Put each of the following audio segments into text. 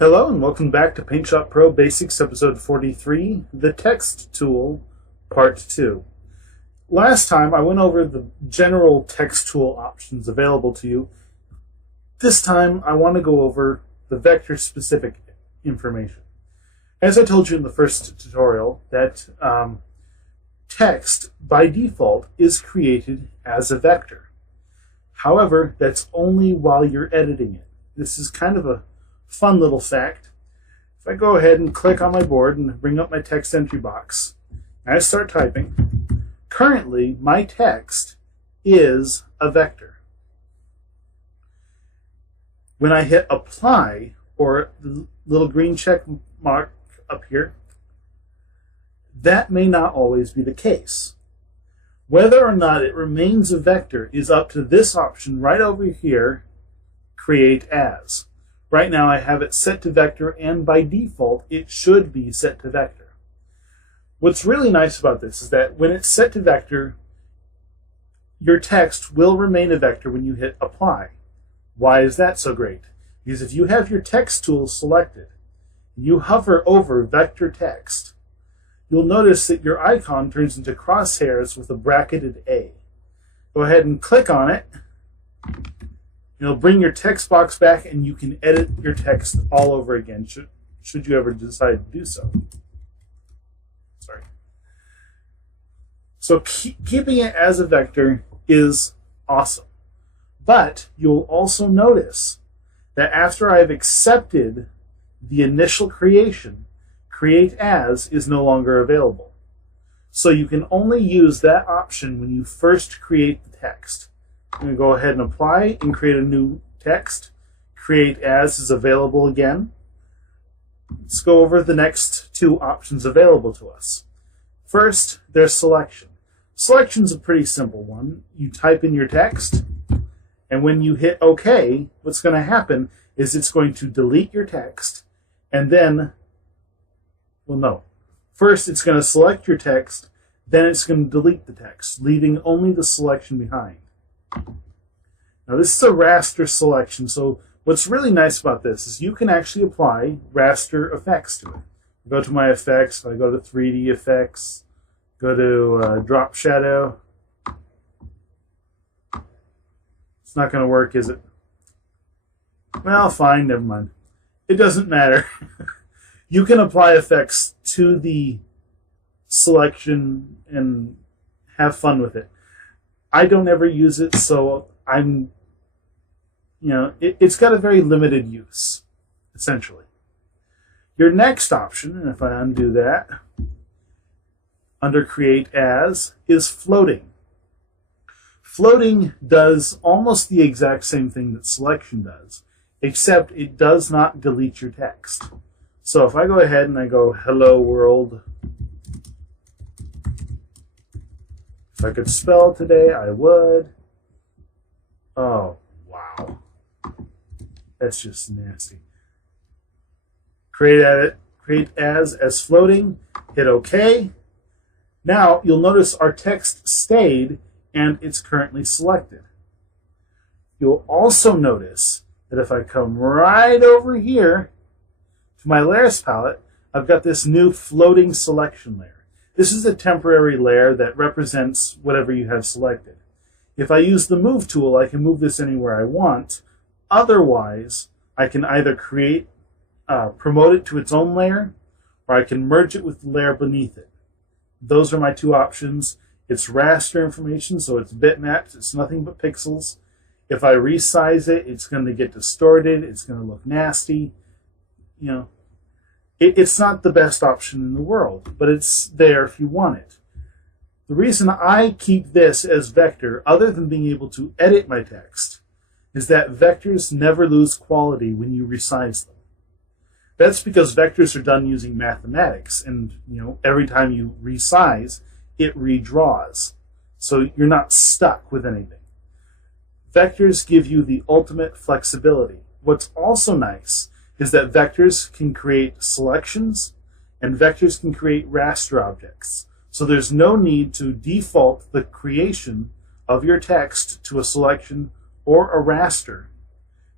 Hello and welcome back to PaintShop Pro Basics episode 43, the text tool, part 2. Last time I went over the general text tool options available to you. This time I want to go over the vector specific information. As I told you in the first tutorial, that text by default is created as a vector. However, that's only while you're editing it. This is kind of a fun little fact. If I go ahead and click on my board and bring up my text entry box, and I start typing, currently my text is a vector. When I hit apply, or the little green check mark up here, that may not always be the case. Whether or not it remains a vector is up to this option right over here, create as. Right now I have it set to vector, and by default it should be set to vector. What's really nice about this is that when it's set to vector, your text will remain a vector when you hit apply. Why is that so great? Because if you have your text tool selected, you hover over vector text, you'll notice that your icon turns into crosshairs with a bracketed A. Go ahead and click on it. It'll bring your text box back, and you can edit your text all over again, should you ever decide to do so. Sorry. So keeping it as a vector is awesome. But you'll also notice that after I've accepted the initial creation, create as is no longer available. So you can only use that option when you first create the text. I'm going to go ahead and apply and create a new text. Create as is available again. Let's go over the next two options available to us. First, there's selection. Selection's a pretty simple one. You type in your text, and when you hit OK, what's going to happen is it's going to delete your text, and then, well, no. First, it's going to select your text, then it's going to delete the text, leaving only the selection behind. Now this is a raster selection, so what's really nice about this is you can actually apply raster effects to it. I go to my effects, I go to 3D effects, go to drop shadow. It's not going to work, is it? Well, fine, never mind. It doesn't matter. You can apply effects to the selection and have fun with it. I don't ever use it, so it's got a very limited use, essentially. Your next option, and if I undo that, under Create As, is floating. Floating does almost the exact same thing that selection does, except it does not delete your text. So if I go ahead and I go, hello world, if I could spell today, I would. Oh, wow. That's just nasty. Create as floating, hit OK. Now you'll notice our text stayed and it's currently selected. You'll also notice that if I come right over here to my layers palette, I've got this new floating selection layer. This is a temporary layer that represents whatever you have selected. If I use the Move tool, I can move this anywhere I want. Otherwise, I can either promote it to its own layer, or I can merge it with the layer beneath it. Those are my two options. It's raster information, so it's bitmapped. It's nothing but pixels. If I resize it, it's going to get distorted. It's going to look nasty. It's not the best option in the world, but it's there if you want it. The reason I keep this as vector, other than being able to edit my text, is that vectors never lose quality when you resize them. That's because vectors are done using mathematics, and every time you resize, it redraws. So you're not stuck with anything. Vectors give you the ultimate flexibility. What's also nice is that vectors can create selections, and vectors can create raster objects. So there's no need to default the creation of your text to a selection or a raster,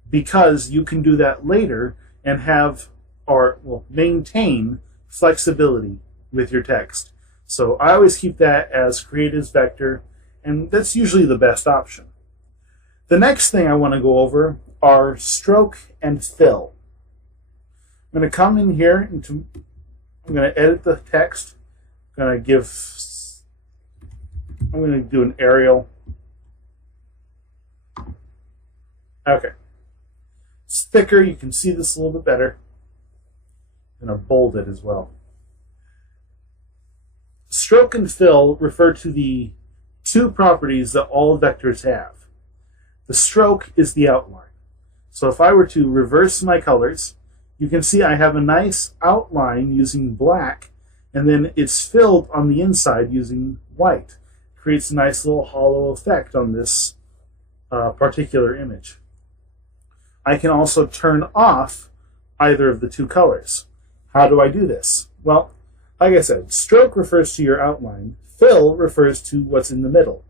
because you can do that later and have or will maintain flexibility with your text. So I always keep that as create as vector, and that's usually the best option. The next thing I want to go over are stroke and fill. I'm going to come in here I'm going to edit the text. I'm going to do an Arial. Okay. It's thicker. You can see this a little bit better. I'm going to bold it as well. Stroke and fill refer to the two properties that all vectors have. The stroke is the outline. So if I were to reverse my colors, you can see I have a nice outline using black, and then it's filled on the inside using white. It creates a nice little hollow effect on this particular image. I can also turn off either of the two colors. How do I do this? Well, like I said, stroke refers to your outline. Fill refers to what's in the middle.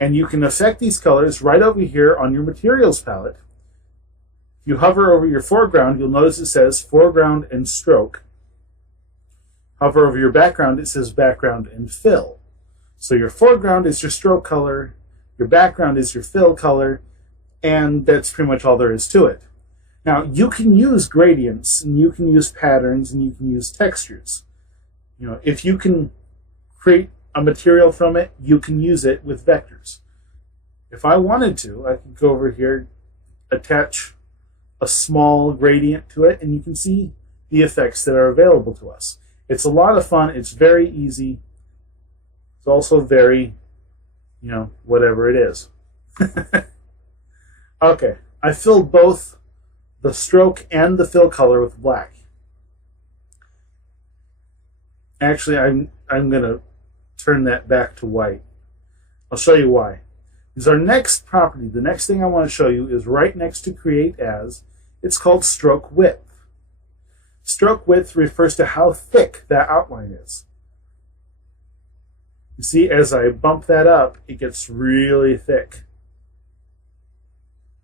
And you can affect these colors right over here on your materials palette. If you hover over your foreground, you'll notice it says foreground and stroke. Hover over your background, it says background and fill. So your foreground is your stroke color, your background is your fill color, and that's pretty much all there is to it. Now, you can use gradients, and you can use patterns, and you can use textures. You know, if you can create a material from it, you can use it with vectors. If I wanted to, I could go over here, attach a small gradient to it, and you can see the effects that are available to us. It's a lot of fun. It's very easy. It's also very, you know, whatever it is. Okay, I filled both the stroke and the fill color with black. Actually, I'm going to turn that back to white. I'll show you why. Because our next property, the next thing I want to show you is right next to create as. It's called stroke width. Stroke width refers to how thick that outline is. You see, as I bump that up, it gets really thick.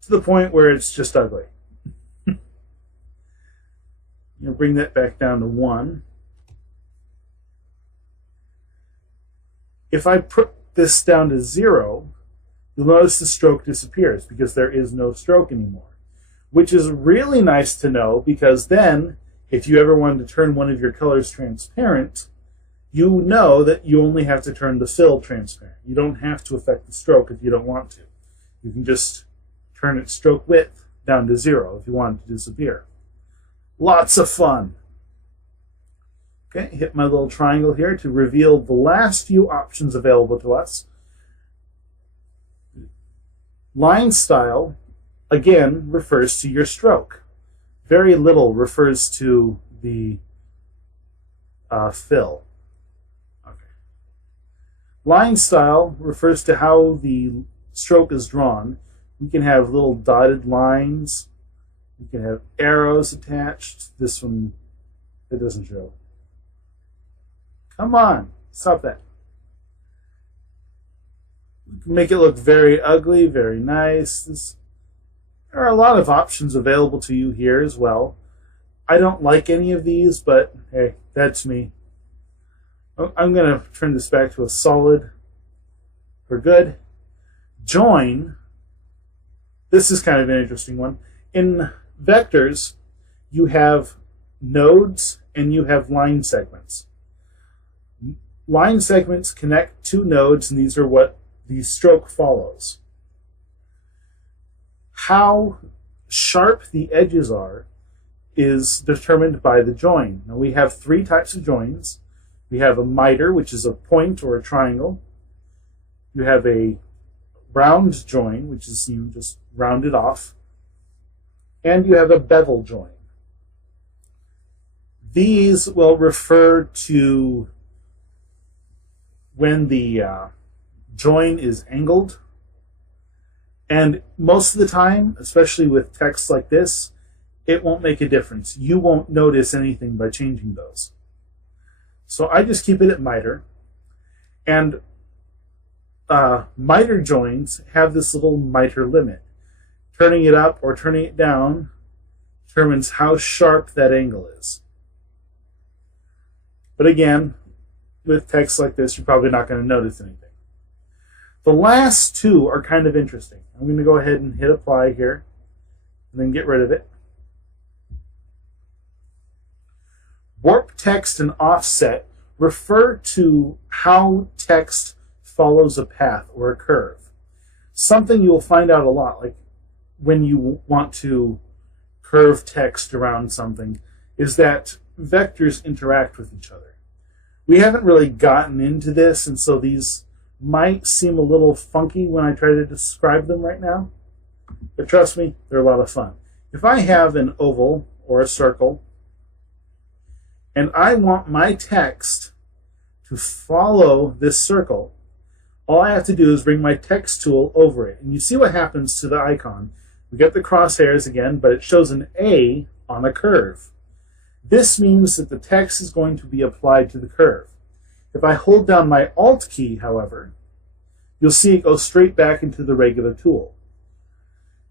To the point where it's just ugly. Bring that back down to 1. If I put this down to 0, you'll notice the stroke disappears because there is no stroke anymore. Which is really nice to know, because then, if you ever wanted to turn one of your colors transparent, you know that you only have to turn the fill transparent. You don't have to affect the stroke if you don't want to. You can just turn its stroke width down to 0 if you want it to disappear. Lots of fun. Okay, hit my little triangle here to reveal the last few options available to us. Line style, again, refers to your stroke. Very little refers to the fill. Okay. Line style refers to how the stroke is drawn. We can have little dotted lines. We can have arrows attached. This one, it doesn't show. Come on, stop that. We can make it look very ugly, very nice. There are a lot of options available to you here as well. I don't like any of these, but hey, that's me. I'm going to turn this back to a solid for good. Join. This is kind of an interesting one. In vectors, you have nodes and you have line segments. Line segments connect two nodes, and these are what the stroke follows. How sharp the edges are is determined by the join. Now, we have 3 types of joins. We have a miter, which is a point or a triangle. You have a round join, which is just rounded off. And you have a bevel join. These will refer to when the join is angled. And most of the time, especially with text like this, it won't make a difference. You won't notice anything by changing those. So I just keep it at miter. And miter joins have this little miter limit. Turning it up or turning it down determines how sharp that angle is. But again, with text like this, you're probably not going to notice anything. The last two are kind of interesting. I'm going to go ahead and hit apply here and then get rid of it. Warp text and offset refer to how text follows a path or a curve. Something you'll find out a lot, like when you want to curve text around something, is that vectors interact with each other. We haven't really gotten into this, and so these might seem a little funky when I try to describe them right now, but trust me, they're a lot of fun. If I have an oval or a circle, and I want my text to follow this circle, all I have to do is bring my text tool over it. And you see what happens to the icon. We get the crosshairs again, but it shows an A on a curve. This means that the text is going to be applied to the curve. If I hold down my Alt key, however, you'll see it go straight back into the regular tool.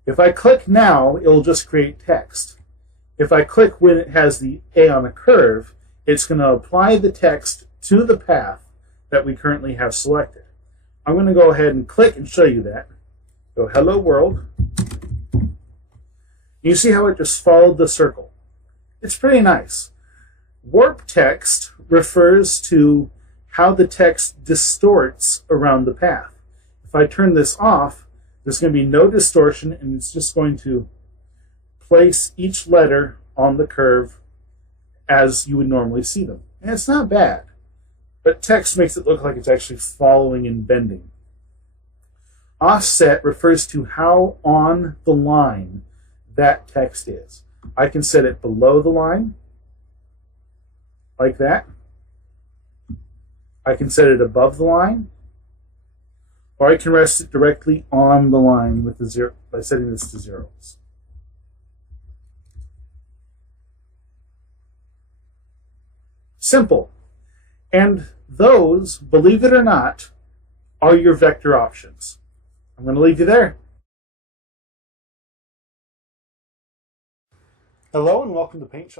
If I click now, it'll just create text. If I click when it has the A on a curve, it's going to apply the text to the path that we currently have selected. I'm going to go ahead and click and show you that. Go hello world. You see how it just followed the circle. It's pretty nice. Warp text refers to how the text distorts around the path. If I turn this off, there's going to be no distortion, and it's just going to place each letter on the curve as you would normally see them. And it's not bad, but text makes it look like it's actually following and bending. Offset refers to how on the line that text is. I can set it below the line, like that. I can set it above the line, or I can rest it directly on the line with the zero by setting this to zeros. Simple. And those, believe it or not, are your vector options. I'm going to leave you there. Hello and welcome to PaintShop.